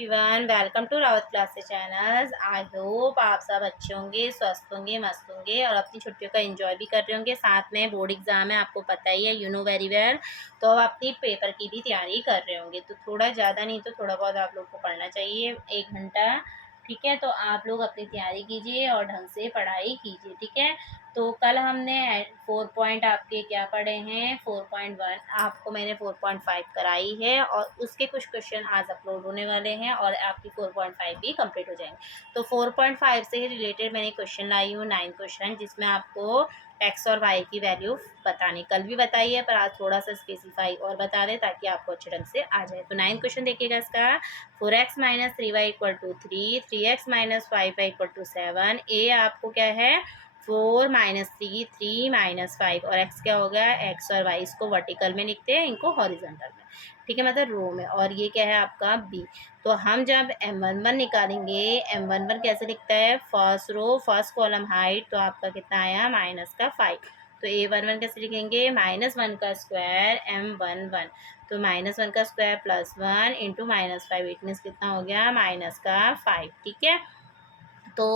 Everyone, welcome to Rawat classes channels. I hope आप सब अच्छे होंगे, स्वस्थ होंगे, मस्त होंगे और अपनी छुट्टियों का एंजॉय भी कर रहे होंगे। साथ में बोर्ड एग्जाम है, आपको पता ही है, यू नो वेरी वेल। तो अब अपनी पेपर की भी तैयारी कर रहे होंगे, तो थोड़ा ज़्यादा नहीं तो थोड़ा बहुत आप लोग को पढ़ना चाहिए, 1 घंटा। ठीक है, तो आप लोग अपनी तैयारी कीजिए और ढंग से पढ़ाई कीजिए। ठीक है, तो कल हमने 4 पॉइंट आपके क्या पढ़े हैं, 4.1 आपको मैंने 4.5 कराई है और उसके कुछ क्वेश्चन आज अपलोड होने वाले हैं और आपकी 4.5 भी कंप्लीट हो जाएंगे। तो 4.5 से रिलेटेड मैंने क्वेश्चन लाई हूँ 9 क्वेश्चन, जिसमें आपको एक्स और वाई की वैल्यू बतानी, कल भी बताई है पर आज थोड़ा सा स्पेसिफाई और बता दें ताकि आपको अच्छे ढंग से आ जाए। तो 9 क्वेश्चन देखिएगा इसका। 4x minus 3y equal to 3, 3x minus 5y equal to 7। A आपको क्या है 4 माइनस 3, 3 माइनस 5 और x क्या हो गया x और y। इसको वर्टिकल में लिखते हैं, इनको हॉरिजॉन्टल में। ठीक है, मतलब रो में। और ये क्या है आपका b। तो हम जब m11 निकालेंगे, m11 कैसे लिखता है, first row first column height, तो आपका कितना आया -5। तो a11 कैसे लिखेंगे, -1 का स्क्वायर m11, तो -1 का स्क्वायर +1 इंटू -5, इट मीन्स कितना हो गया -5। ठीक है, तो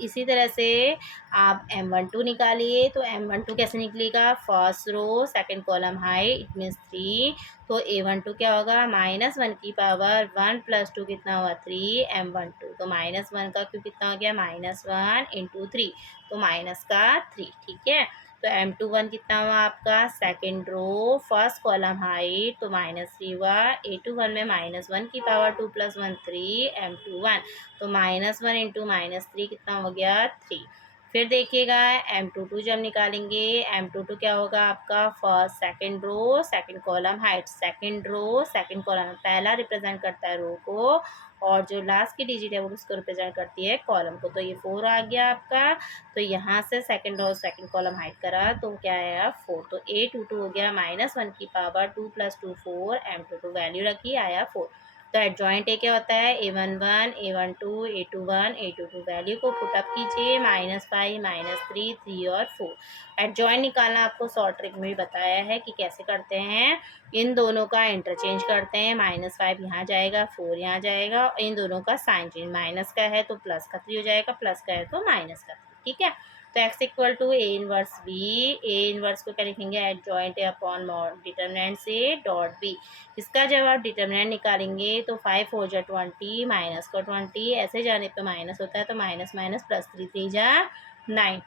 इसी तरह से आप m12 निकालिए। तो m12 कैसे निकलेगा, first row second column height, it means 3। तो a12 क्या होगा, -1 की पावर 1 + 2 कितना हुआ 3 m12। तो -1 का क्यों कितना हो गया -1 इंटू 3, तो -3। ठीक है, तो m21 कितना हुआ आपका second row first column height, तो -3 हुआ। a21 में -1 की पावर 2 + 1 3 m21, तो -1 इंटू -3 कितना हो गया 3। फिर देखिएगा m22 जब निकालेंगे, m22 क्या होगा आपका first second row second column height, second row second column, पहला रिप्रेजेंट करता है रो को और जो लास्ट की डिजिट है वो उसको रिप्रेजेंट करती है कॉलम को। तो ये 4 आ गया आपका। तो यहाँ से second row second column height करा तो क्या आया 4। तो a22 हो गया -1 की पावर 2 + 2 4, m22 वैल्यू रखी आया 4। तो एडजॉइंट ए क्या होता है, a11 a12 a21 a22, value को पुटअप कीजिए, -5 -3 3 और 4। एडजॉइंट निकालना आपको शॉर्ट ट्रिक में भी बताया है कि कैसे करते हैं। इन दोनों का इंटरचेंज करते हैं, -5 यहाँ जाएगा 4 यहाँ जाएगा, और इन दोनों का साइन चेंज, माइनस का है तो प्लस का 3 हो जाएगा, प्लस का है तो माइनस का 3। ठीक है, तो x equal to A inverse B, A inverse को क्या लिखेंगे, एडजॉइंट ए अपॉन डिटरमिनेंट से डॉट बी। इसका जब आप डिटरमिनेंट निकालेंगे तो 5 4 जा 20 माइनस का 20, ऐसे जाने पे माइनस होता है तो माइनस माइनस +3 3 जा 9,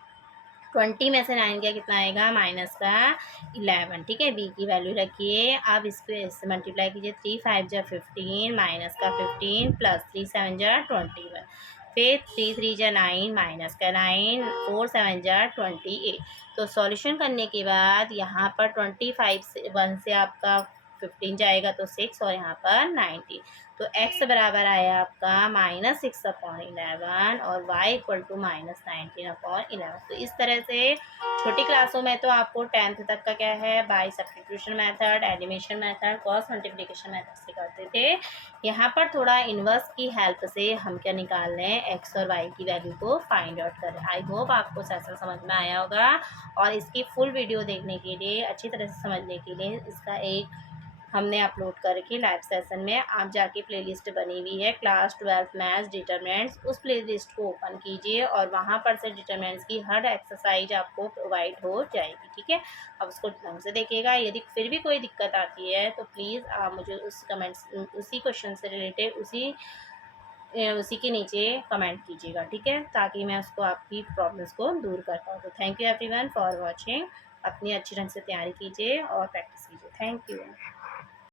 20 में से 9 गया कितना आएगा -11। ठीक है, बी की वैल्यू रखिए। अब इस पे इससे मल्टीप्लाई कीजिए, 3 5 जा 15 माइनस का 15 + 3 7 जा 21, फिर 3 3 जा 9 माइनस का 9, 4 7 जा 28। तो सॉल्यूशन करने के बाद यहाँ पर 25 से 1 से आपका 15 जाएगा तो 6 और यहाँ पर 19। तो x बराबर आया आपका -6/11 और y इक्वल टू -19/11। तो इस तरह से छोटी क्लासों में तो आपको 10th तक का क्या है, by substitution method, elimination method, cross multiplication method से करते थे। यहाँ पर थोड़ा इन्वर्स की हेल्प से हम क्या निकाल रहे हैं, x और y की वैल्यू को फाइंड आउट करें। आई होप आपको सेशन समझ में आया होगा और इसकी फुल वीडियो देखने के लिए, अच्छी तरह से समझने के लिए, इसका एक हमने अपलोड करके लाइव सेशन में आप जाके प्लेलिस्ट बनी हुई है क्लास 12th मैथ्स डिटरमिनेंट्स, उस प्लेलिस्ट को ओपन कीजिए और वहाँ पर से डिटरमिनेंट्स की हर एक्सरसाइज आपको प्रोवाइड हो जाएगी। ठीक है, अब उसको ढंग से देखिएगा। यदि फिर भी कोई दिक्कत आती है तो प्लीज़ आप मुझे उस कमेंट्स उसी क्वेश्चन से रिलेटेड उसी के नीचे कमेंट कीजिएगा। ठीक है, ताकि मैं उसको आपकी प्रॉब्लम्स को दूर कर पाऊँ। तो thank you everyone for watching. अपनी अच्छी ढंग से तैयारी कीजिए और प्रैक्टिस कीजिए। Thank you.